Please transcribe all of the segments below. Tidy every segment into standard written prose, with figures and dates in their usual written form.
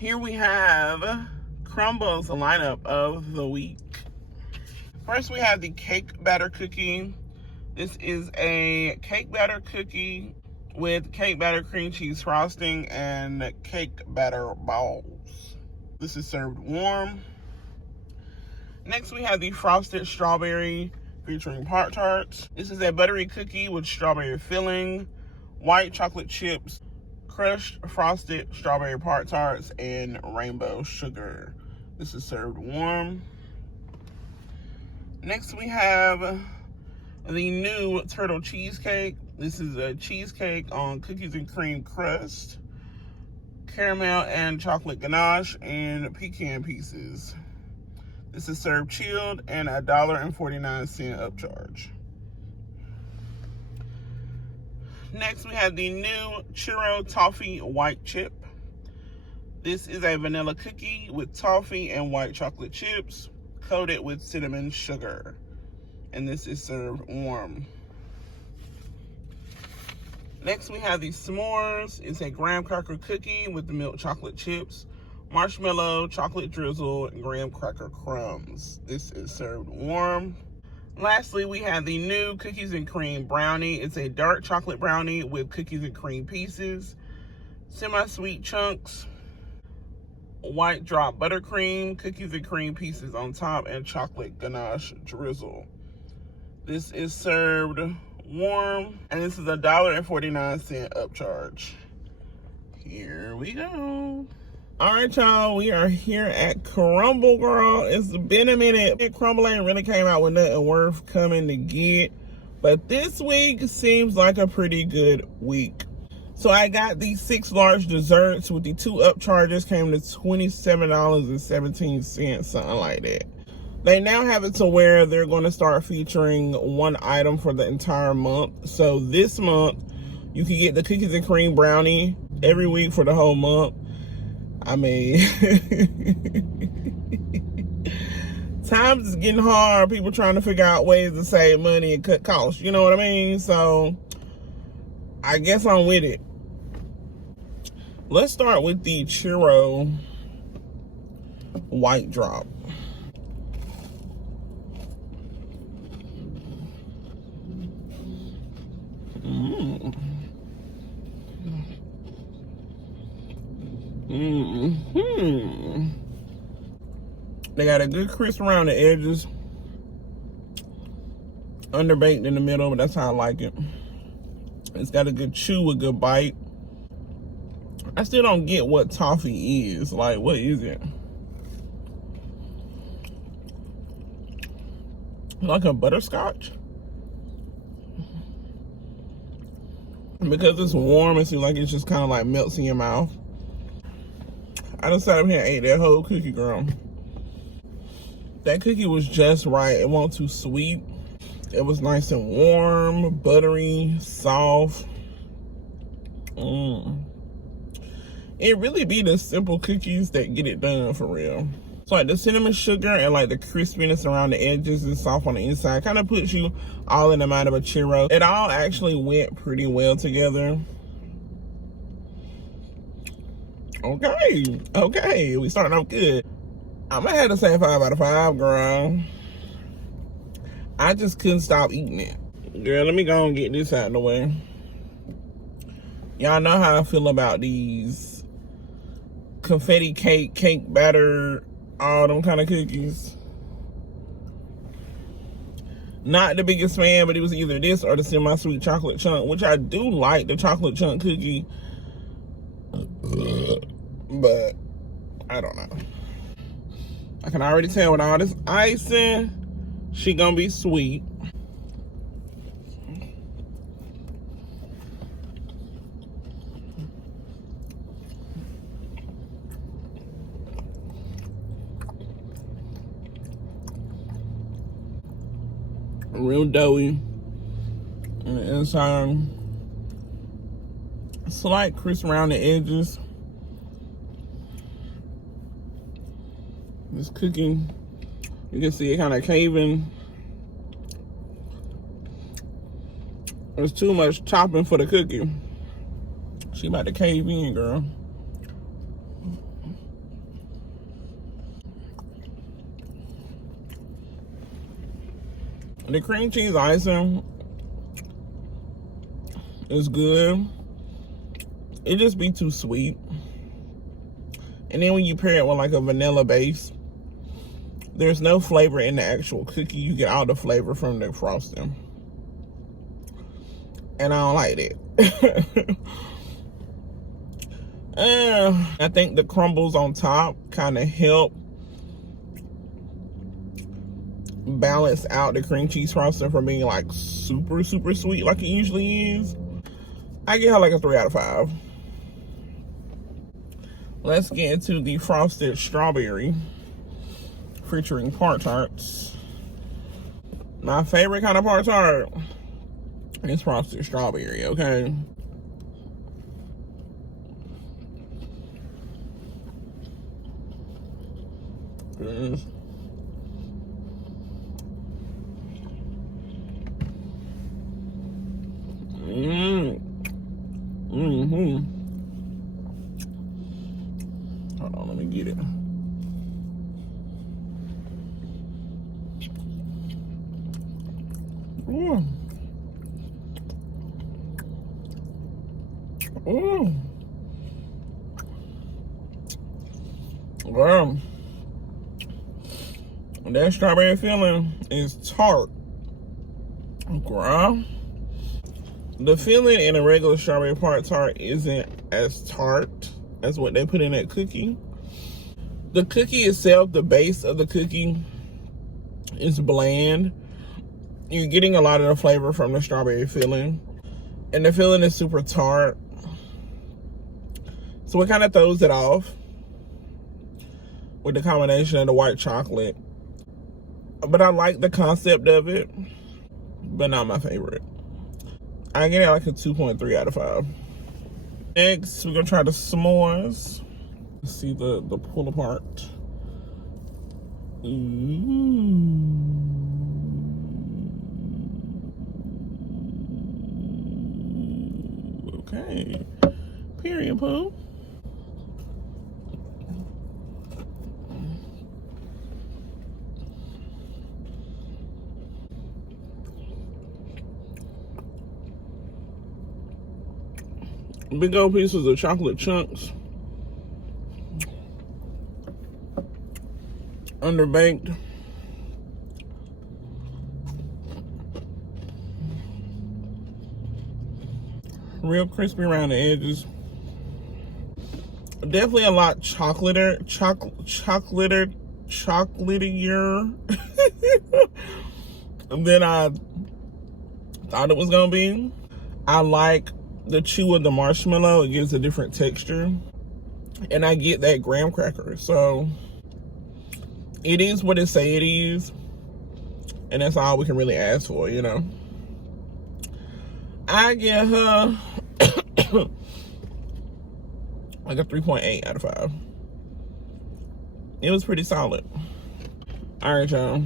Here we have Crumble's lineup of the week. First, we have the cake batter cookie. This is a cake batter cookie with cake batter cream cheese frosting and cake batter balls. This is served warm. Next, we have the frosted strawberry featuring Pop-Tarts. This is a buttery cookie with strawberry filling, white chocolate chips, crushed frosted strawberry Pop-Tarts, and rainbow sugar. This is served warm. Next, we have the new turtle cheesecake. This is a cheesecake on cookies and cream crust, caramel and chocolate ganache, and pecan pieces. This is served chilled and $1.49 upcharge. Next, we have the new Churro Toffee white chip. This is a vanilla cookie with toffee and white chocolate chips, coated with cinnamon sugar. And this is served warm. Next, we have the s'mores. It's a graham cracker cookie with the milk chocolate chips, marshmallow, chocolate drizzle, and graham cracker crumbs. This is served warm. Lastly, we have the new cookies and cream brownie. It's a dark chocolate brownie with cookies and cream pieces, semi-sweet chunks, white drop buttercream, cookies and cream pieces on top, and chocolate ganache drizzle. This is served warm, and this is $1.49 upcharge. Here we go. All right, y'all, we are here at Crumble, girl. It's been a minute. Crumble ain't really came out with nothing worth coming to get, but this week seems like a pretty good week. So I got these 6 large desserts with the 2 upcharges, came to $27.17, something like that. They now have it to where they're going to start featuring 1 item for the entire month. So this month, you can get the cookies and cream brownie every week for the whole month. I mean, times is getting hard. People trying to figure out ways to save money and cut costs. You know what I mean? So I guess I'm with it. Let's start with the Churro white drop. They got a good crisp around the edges, underbaked in the middle, but that's how I like it. It's got a good chew, a good bite. I still don't get what toffee is. Like, what is it? Like a butterscotch? Because it's warm, it seems like it's just kind of like melts in your mouth. I just sat up here and ate that whole cookie, girl. That cookie was just right. It wasn't too sweet. It was nice and warm, buttery, soft. It really be the simple cookies that get it done for real. So like the cinnamon sugar and like the crispiness around the edges and soft on the inside kind of puts you all in the mind of a churro. It all actually went pretty well together. Okay, we starting off good. I'm gonna have to say 5 out of 5, girl. I just couldn't stop eating it. Girl, let me go and get this out of the way. Y'all know how I feel about these confetti cake batter, all them kind of cookies. Not the biggest fan, but it was either this or the semi-sweet chocolate chunk, which I do like the chocolate chunk cookie. But I don't know. I can already tell with all this icing, she gonna be sweet. Real doughy on the inside. Slight crisp around the edges. This cookie, you can see it kind of caving. There's too much chopping for the cookie. She about to cave in, girl. The cream cheese icing is good. It just be too sweet. And then when you pair it with like a vanilla base, there's no flavor in the actual cookie. You get all the flavor from the frosting. And I don't like it. I think the crumbles on top kind of help balance out the cream cheese frosting from being like super, super sweet like it usually is. I give her like a 3 out of 5. Let's get into the frosted strawberry featuring part tarts. My favorite kind of part tart is frosted strawberry, okay? Yes. Hold on, let me get it. Ooh. Ooh. Girl, that strawberry filling is tart. Girl. The filling in a regular strawberry part tart isn't as tart as what they put in that cookie. The cookie itself, the base of the cookie, is bland. You're getting a lot of the flavor from the strawberry filling. And the filling is super tart. So it kind of throws it off with the combination of the white chocolate. But I like the concept of it, but not my favorite. I get it like a 2.3 out of 5. Next, we're gonna try the s'mores. Let's see the pull apart. Ooh. Okay. Period, poo. Big old pieces of chocolate chunks. Underbaked. Real crispy around the edges. Definitely a lot chocolatier than I thought it was gonna be. I like the chew of the marshmallow. It gives a different texture, and I get that graham cracker, so it is what it say it is, and that's all we can really ask for, you know. I give her like a 3.8 out of 5. It was pretty solid. All right, y'all,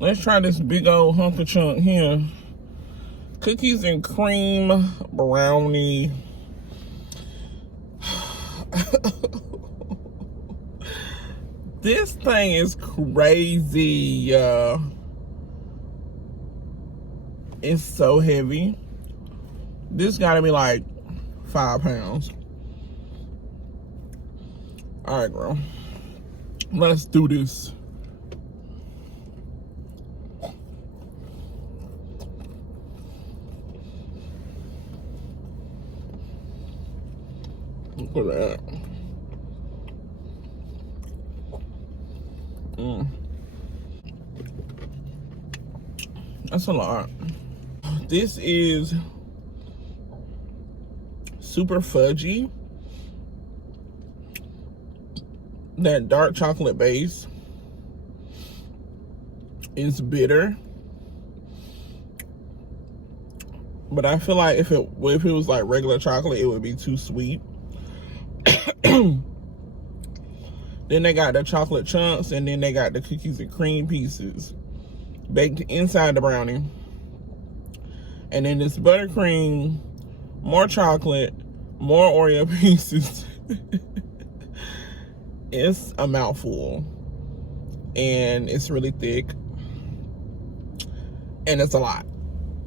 let's try this big old hunk of chunk here. Cookies and cream brownie. This thing is crazy. It's so heavy. This gotta be like 5 pounds. All right, girl. Let's do this. Look at that. That's a lot. This is super fudgy. That dark chocolate base is bitter. But I feel like if it was like regular chocolate, it would be too sweet. Then they got the chocolate chunks, and then they got the cookies and cream pieces baked inside the brownie. And then this buttercream, more chocolate, more Oreo pieces. It's a mouthful, and it's really thick. And it's a lot.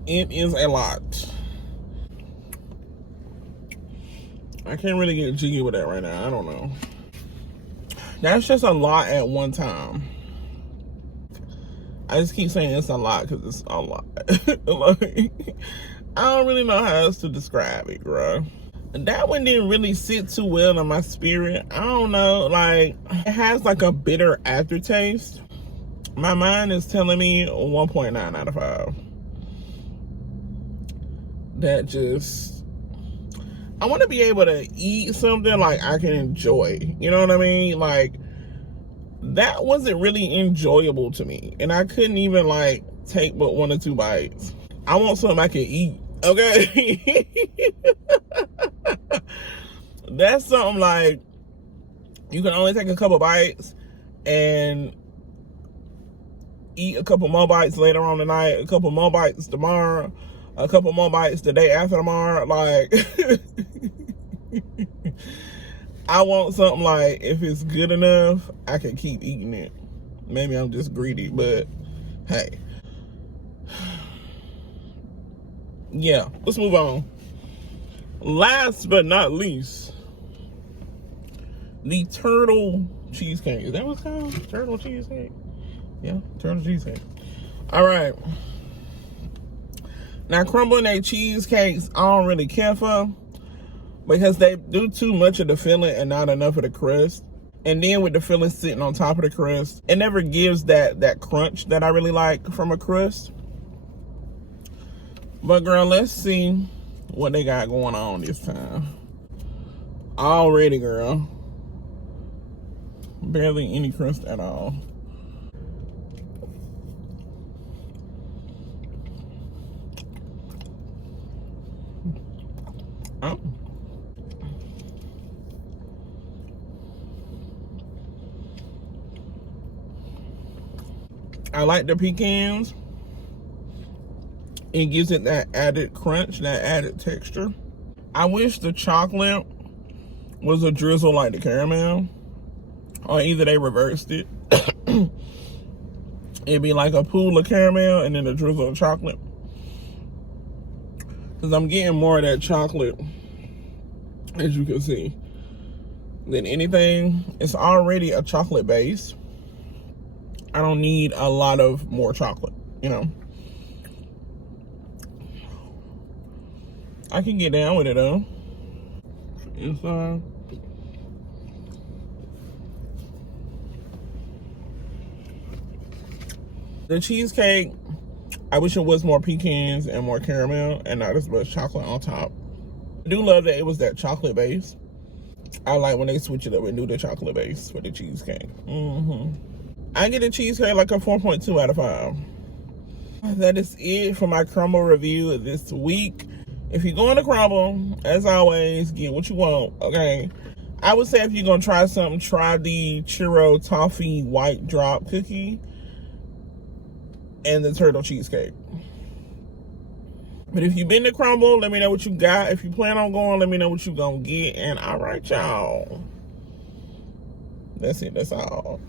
It is a lot. I can't really get jiggy with that right now. I don't know. That's just a lot at one time. I just keep saying it's a lot because it's a lot. Like, I don't really know how else to describe it, bro. That one didn't really sit too well in my spirit. I don't know. Like, it has like a bitter aftertaste. My mind is telling me 1.9 out of 5. That just... I want to be able to eat something like I can enjoy. You know what I mean? Like, that wasn't really enjoyable to me. And I couldn't even, like, take but 1 or 2 bites. I want something I can eat. Okay? That's something like, you can only take a couple bites and eat a couple more bites later on tonight, a couple more bites tomorrow, a couple more bites the day after tomorrow. Like, I want something like, if it's good enough, I can keep eating it. Maybe I'm just greedy, but hey. Yeah, let's move on. Last but not least, the turtle cheesecake. Is that what it's called? Turtle cheesecake? Yeah, turtle cheesecake. All right. Now, Crumbl and their cheesecakes, I don't really care for, because they do too much of the filling and not enough of the crust. And then with the filling sitting on top of the crust, it never gives that crunch that I really like from a crust. But girl, let's see what they got going on this time. Already, girl. Barely any crust at all. Oh. I like the pecans. It gives it that added crunch, that added texture. I wish the chocolate was a drizzle like the caramel, or either they reversed it. It'd be like a pool of caramel and then a drizzle of chocolate. Because I'm getting more of that chocolate, as you can see, than anything. It's already a chocolate base. I don't need a lot of more chocolate, you know. I can get down with it though. Inside. The cheesecake, I wish it was more pecans and more caramel and not as much chocolate on top. I do love that it was that chocolate base. I like when they switch it up and do the chocolate base for the cheesecake. I get a cheesecake like a 4.2 out of 5. That is it for my Crumbl review this week. If you're going to Crumbl, as always, get what you want, okay? I would say if you're going to try something, try the Churro Toffee white drop cookie and the turtle cheesecake. But if you've been to Crumbl, let me know what you got. If you plan on going, let me know what you're going to get. And all right, y'all. That's it. That's all.